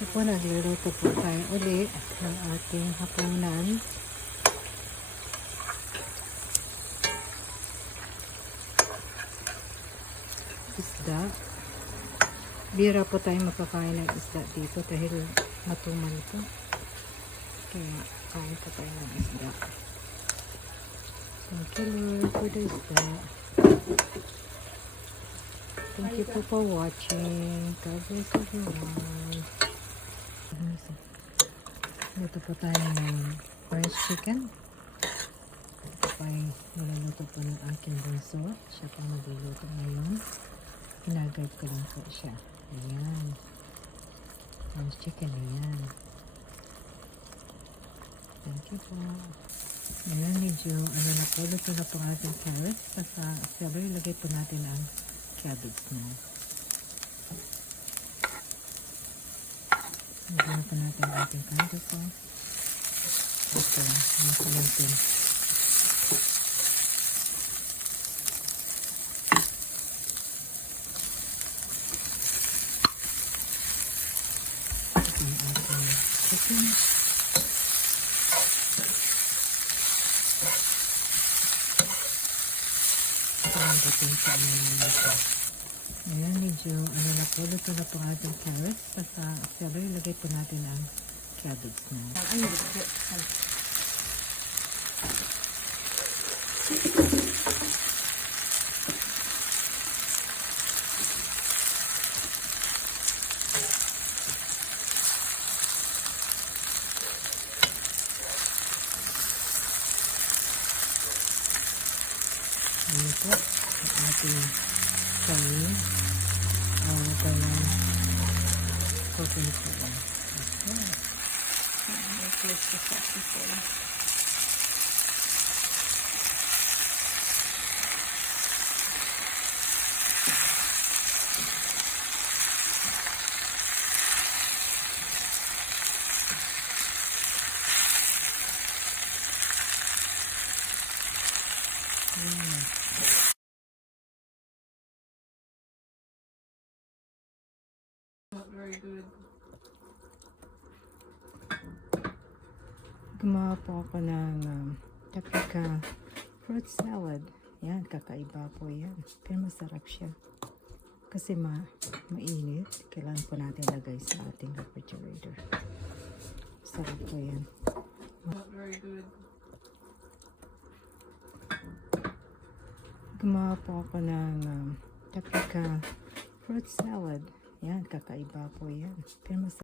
Ito po, nagluluto po tayo uli ng ating hapunan. Isda. Bira po tayo makakain ng isda dito dahil matumal po. Kaya kain po tayo ng isda. Thank you Lord for the isda. Thank you po for watching. God bless everyone. Luto po tayo ng rice chicken. Ito pa ay niluluto po ng aking bunso. Siya po magluluto ngayon. Hinagad ko lang po siya. Ayan. Rice chicken, ayan. Thank you po. Ayan, medyo na po. Luto na po ang ating carrots. At sa celery, ilagay po natin ang cabbage na. Lagyan po natin ang ating carrots. Ito, masalantin. Ito yung ating chicken. Pagdating sa ito. Ayan, medyo na po. Luto na po ang ating carrots. At sa celery, ilagay po natin ang cabbage na. Ayan po, ang ating kanin. Ito yung coconut oil. Not very good. Gumawa po ako ng paprika fruit salad. Yan, kakaiba po yan. Pero masarap siya. Kasi mainit. Kailangan po natin lagay sa ating refrigerator. Sarap po yan. Not very good. Gumawa po ako ng paprika fruit salad. Yan, kakaiba po yan. Pero masarap.